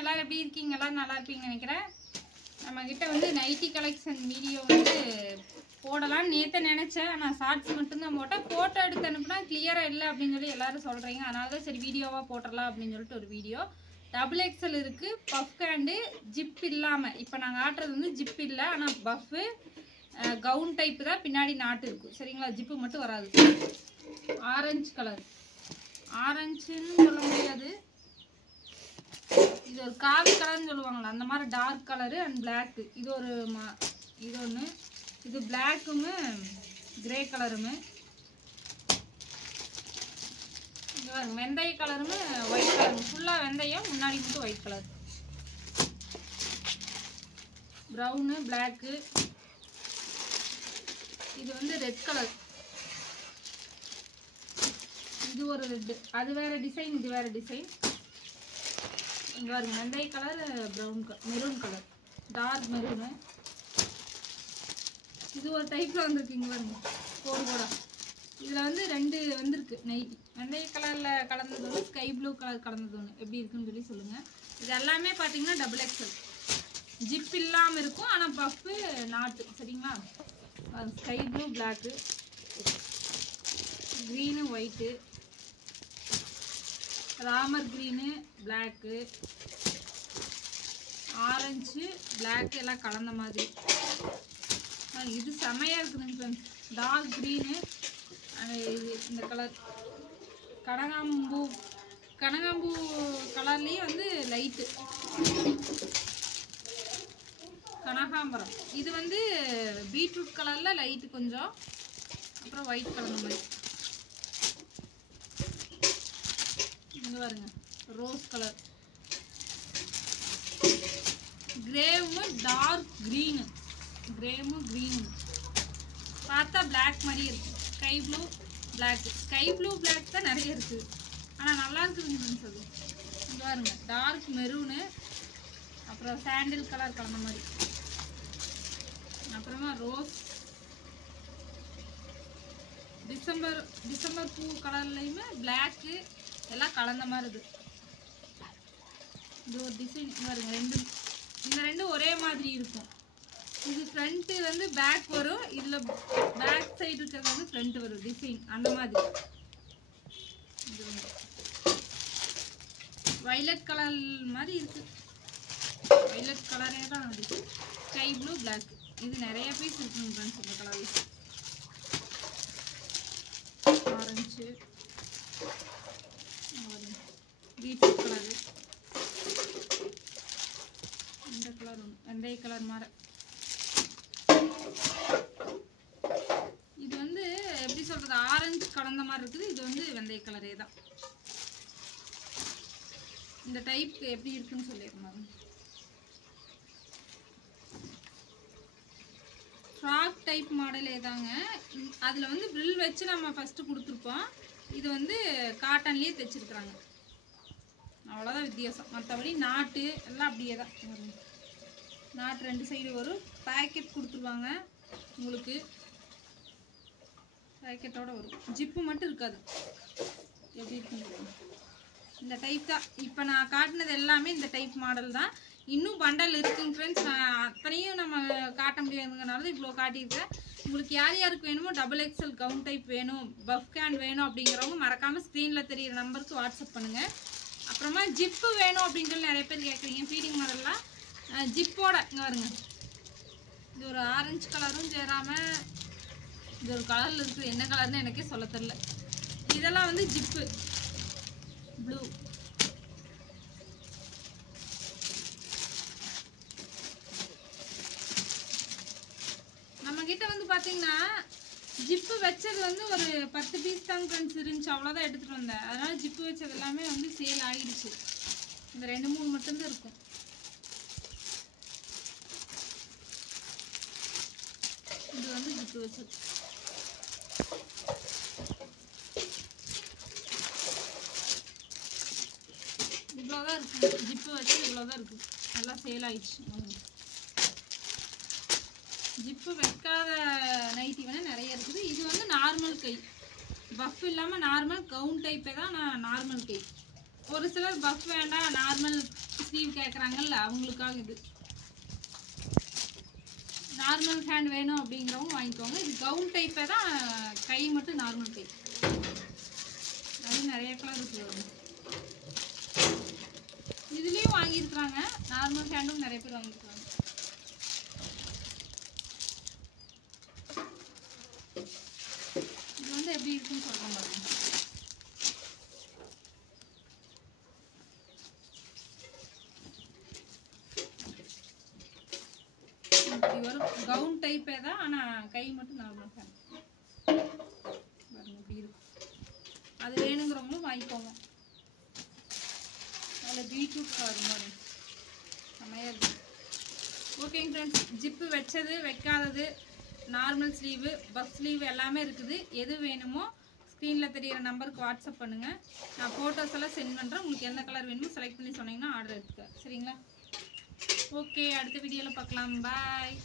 எல்லாரும் எப்படி இருக்கீங்க? எல்லாரும் நல்லா இருப்பீங்கன்னு நினைக்கிறேன். நம்ம கிட்ட வந்து நைட்டி கலெக்ஷன் வீடியோ வந்து போடலாம்னு நேற்று நினச்சேன். ஆனால் ஷார்ட்ஸ் மட்டும்தான் போட்டேன். ஃபோட்டோ எடுத்து அனுப்புனா கிளியராக இல்லை அப்படின்னு சொல்லி எல்லாரும் சொல்கிறீங்க. அதனால தான் சரி வீடியோவாக போட்டுடலாம் அப்படின்னு சொல்லிட்டு ஒரு வீடியோ. டபுள் எக்ஸல் இருக்குது, பஃப் ஹேண்டு, ஜிப் இல்லாமல். இப்போ நாங்கள் ஆட்டுறது வந்து ஜிப் இல்லை, ஆனால் பஃப்பு கவுன் டைப்பு தான், பின்னாடி நாட்டு இருக்கும். சரிங்களா? ஜிப்பு மட்டும் வராது. ஆரஞ்சு கலர், ஆரஞ்சுன்னு சொல்ல முடியாது, இது ஒரு காவி கலர்னு சொல்லுவாங்களா அந்த மாதிரி டார்க் கலரு அண்ட் பிளாக்கு. இது ஒரு இது ஒன்று, இது பிளாக்குமே கிரே கலருமே, இங்கே பாருங்க வெந்தய கலருமே ஒயிட் கலருமே. ஃபுல்லாக வெந்தயம், முன்னாடி மட்டும் ஒயிட் கலர். ப்ரௌனு, பிளாக்கு, இது வந்து ரெட் கலர். இது ஒரு ரெட்டு, அது வேறு டிசைன், இது வேறு டிசைன். இங்கே பாருங்க வெந்தய colour, brown colour, maroon colour, dark maroon. இது ஒரு டைப்பில் வந்துருக்கு. இங்கே பாருங்க கோடு கோடா. இதில் வந்து ரெண்டு வந்திருக்கு நைட்டி. வெந்தய கலரில் கலந்தது ஒன்று, ஸ்கை ப்ளூ கலர் கலந்தது ஒன்று. எப்படி இருக்குன்னு சொல்லி சொல்லுங்கள். இது எல்லாமே பார்த்தீங்கன்னா டபுள் எக்ஸல். ஜிப் இல்லாமல் இருக்கும், ஆனால் பஃப்பு நாட்டு. சரிங்களா? Sky blue, black, green, white, Ramar green, black, orange, black எல்லாம் கலந்த மாதிரி. இது செமையாக இருக்குதுங்க ஃப்ரெண்ட்ஸ். டார்க் க்ரீனு, இது இந்த கலர் கனகாம்பூ, கனகாம்பூ கலர்லேயும் வந்து லைட்டு கனகாம்பரம். இது வந்து பீட்ரூட் கலரில் லைட்டு கொஞ்சம், அப்புறம் ஒயிட் கலர் மாதிரி. இங்கே பாருங்க ரோஸ் கலர், கிரேவும் டார்க் க்ரீனு, கிரேவும் க்ரீனு பார்த்தா பிளாக் மாதிரி இருக்குது. Sky blue, black. Sky blue, black தான் நிறைய இருக்குது, ஆனால் நல்லா இருக்குதுன்னு சொல்லு. இங்கே பாருங்க டார்க் மெரூனு, அப்புறம் சாண்டில் கலர் கலந்த மாதிரி, அப்புறமா ரோஸ், டிசம்பர் பூ கலர்லையுமே பிளாக்கு எல்லாம் கலந்த மாதிரி இருக்குது. இது ஒரு டிசைன் பாருங்க. இந்த ரெண்டும் ஒரே மாதிரி இருக்கும். இது ஃப்ரண்ட்டு வந்து பேக் வரும், இதில் பேக் சைடு இருக்கிறது வந்து ஃப்ரண்ட் வரும் டிசைன் அந்த மாதிரி. இது வந்து வைலட் கலர் மாதிரி இருக்குது. வைலட் கலரே தான் வந்துச்சு. Sky blue, black. இது நிறைய பீஸ் இருக்குங்க ஃப்ரெண்ட்ஸ் இந்த கலர். ஆரஞ்சு, பீட்ரூட் கலரு, இந்த கலர் ஒன்று வெந்தய கலர் மாதிரி. இது வந்து எப்படி சொல்கிறது, ஆரஞ்சு கலந்த மாதிரி இருக்குது. இது வந்து வெந்தய கலரே தான். இந்த டைப் எப்படி இருக்குன்னு சொல்லியிருந்தாங்க. ஃப்ராக் டைப் மாடலே தாங்க. அதில் வந்து ப்ரில் வச்சு நம்ம ஃபஸ்ட்டு கொடுத்துருப்போம். இது வந்து காட்டன்லேயே தைச்சிருக்குறாங்க. அவ்வளோதான் வித்தியாசம். மற்றபடி நாட்டு எல்லாம் அப்படியே தான். நாட்டு ரெண்டு சைடு வரும். பேக்கெட் கொடுத்துருவாங்க உங்களுக்கு, பேக்கெட்டோடு வரும். ஜிப்பு மட்டும் இருக்காது. எப்படி இருக்குன்னு இந்த டைப் தான். இப்போ நான் காட்டினது எல்லாமே இந்த டைப் மாடல் தான். இன்னும் பண்டல் இருக்குங்க ஃப்ரெண்ட்ஸ். நான் அத்தனையும் நம்ம காட்ட முடியாதுங்கனால தான் இவ்வளோ காட்டியிருக்கேன். உங்களுக்கு யார் யாருக்கு வேணுமோ டபுள் எக்ஸல் கவுன் டைப் வேணும், பஃப் ஹேண்ட் வேணும் அப்படிங்கிறவங்க மறக்காமல் ஸ்க்ரீனில் தெரியிற நம்பருக்கு வாட்ஸ்அப் பண்ணுங்கள். அப்புறமா ஜிப்பு வேணும் அப்படின்னு சொல்லி நிறைய பேர் கேட்குறீங்க. ஃபீடிங் மாடல்லாம் ஜிப்போட. இங்கே வருங்க, இது ஒரு ஆரஞ்சு கலரும் சேராமல் இது ஒரு கலரில் இருக்குது. என்ன கலர்னு எனக்கே சொல்ல தெரில. இதெல்லாம் வந்து ஜிப்பு ப்ளூ. நம்மக்கிட்ட வந்து பார்த்தீங்கன்னா ஜிப்பு வச்சது வந்து ஒரு 10 பீஸ் தாங்க ஃப்ரெண்ட்ஸ் இருந்துச்சு. அவ்வளோதான் எடுத்துகிட்டு வந்தேன். அதனால் ஜிப்பு வச்சது எல்லாமே வந்து சேல் ஆகிடுச்சு. இந்த 2-3 மட்டும்தான் இருக்கும். இது வந்து ஜிப்பு வச்சது. இவ்வளோதான் இருக்குது. ஜிப்பு வச்சு இவ்வளோதான் இருக்குது. எல்லாம் சேல் ஆகிடுச்சு. ஜிப்பு வைக்காத நைட்டி வேணால் நிறைய இருக்குது. இது வந்து நார்மல் கை, பஃப் இல்லாமல் நார்மல் கவுன் டைப்பே தான். நான் நார்மல் கை ஒரு சிலர் பஃப் வேண்டாம் நார்மல் ஸ்லீவ் கேட்குறாங்கல்ல, அவங்களுக்காக இது. நார்மல் ஹேண்ட் வேணும் அப்படிங்கிறவங்க வாங்கிக்கோங்க. இது கவுன் டைப்பே தான், கை மட்டும் நார்மல் டைப். அது நிறைய கலர் இருக்கு. இதுலேயும் வாங்கியிருக்கிறாங்க, நார்மல் ஹேண்டும் நிறைய பேர் வாங்கியிருக்காங்க. இது வந்து எப்படி இருக்குன்னு சொல்கிறேன் பாருங்க. இப்படி வரும், கவுன் டைப்பே தான், ஆனால் கை மட்டும் நார்மல் ஹேண்ட் பாருங்க இப்படி இருக்கும். அது வேணுங்கிறவங்களும் வாங்கிக்கோங்க. அதில் பீட்ரூட் கலர் மாதிரி செம்மையாக இருக்கும். ஓகேங்க ஃப்ரெண்ட்ஸ், ஜிப்பு வச்சது வைக்காதது, நார்மல் ஸ்லீவு, பஃப் ஸ்லீவ் எல்லாமே இருக்குது. எது வேணுமோ ஸ்க்ரீனில் தெரியிற நம்பருக்கு வாட்ஸ்அப் பண்ணுங்கள். நான் ஃபோட்டோஸ் எல்லாம் சென்ட் பண்ணுறேன். உங்களுக்கு எந்த கலர் வேணுமோ செலக்ட் பண்ணி சொன்னீங்கன்னா ஆர்டர் எடுத்துக்க. சரிங்களா? ஓகே, அடுத்த வீடியோவில் பார்க்கலாம். பாய்.